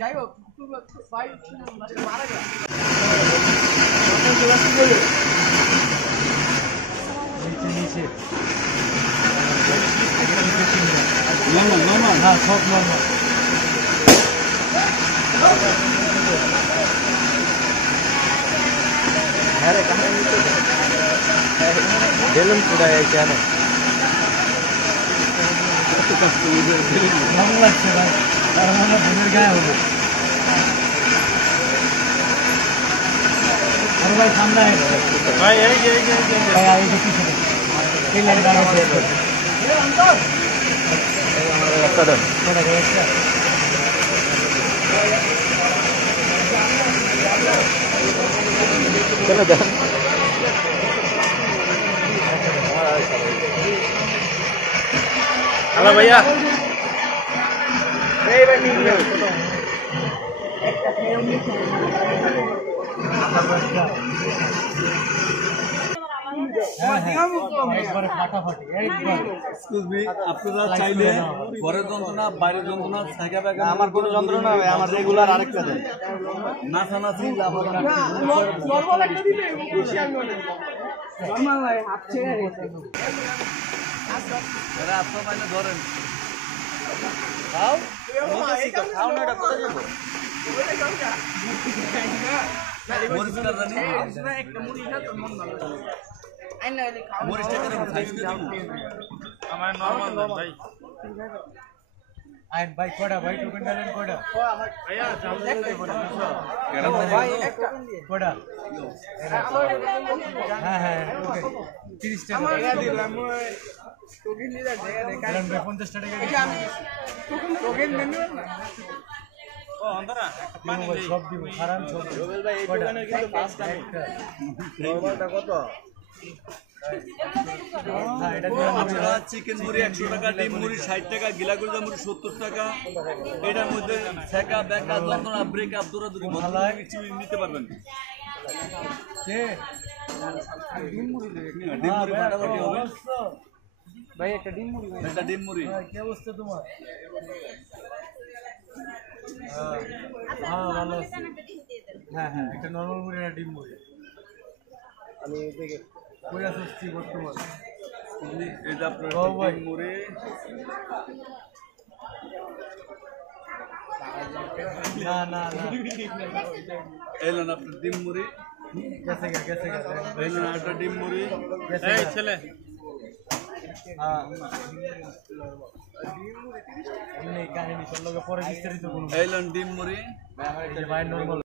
যাই হোক ভাই মারা গেল নিচে নর্মাল হ্যাঁ সব নর্মাল अरे कहाँ बेलून पूरा है क्या ना लंग लगते हैं और हमारा भूल गया हो और भाई सामने है भाई ये भाई आगे के पीछे ये लड़का है ये अंदर थोड़ा गया चलो जान हेलो भैया আপনারা চাইলে ঘরের যন্ত্রণা বাইরের যন্ত্রণা থাকা ব্যাগা আমার কোনো যন্ত্রণা হবে আমার রেগুলার আরেকটা দেন নাচানাচি নরমাল একটা দিলে খুশি আমি অনেক নরমাল নাই হাত ছেড়ে গেছে এরা আপনারা মানে ধরেন খাও খাও না এটা কোথায় যাবো ওইটা যাও না মরিচ কার জানি একটা মুড়ি না তো মন ভালো আইনা এলে খাও মরিচ টাকা খাইছি না আমার নরমাল ভাই আইন ভাই কোডা ভাই টোকেন ডালেন কোডা ও আমার ভাইয়া চাল দিতে বলে ভাই একটা কোডা হ্যাঁ হ্যাঁ ওকে 30 টাকা টাকা দিলাম টোকেন নিয়ে দেখা দেখা 50 টাকা এটা আমি টোকেন দেন না ও অন্তরা পানি দেই সব দিব খারাপ সব রোবেল ভাই এই দোকানের কিন্তু ফার্স্ট টাইম নরমালটা কত চিকেন মুড়ি 100 টাকা ডিম মুড়ি 60 টাকা গিলাগুড়া মুড়ি 70 টাকা এটার মধ্যে ছেকা বেকা যন্ত্রণা ব্রেকআপ দৌড়াদৌড়ি কিছু নিতে পারবেন কে ডিম মুড়ি ফাটাফাটি হবে ভাই একটা ডিম মুড়ি কি অবস্থা তোমার হ্যাঁ ভালো আছে হ্যাঁ হ্যাঁ একটা নরমাল মুড়ি আর ডিম মুড়ি আমি দেখে কই আসছি বর্তমান এটা আপনার ডিম মুড়ি না না না এলেন আপনার ডিম মুড়ি গেছে এলেন একটা ডিম মুড়ি এই ছেলে হ্যাঁ ডিম মুড়ি 30 টাকা এমনি কাহিনী সব লোকে পরে বিস্তারিত বলবো এলেন ডিম মুড়ি ভাই নরমাল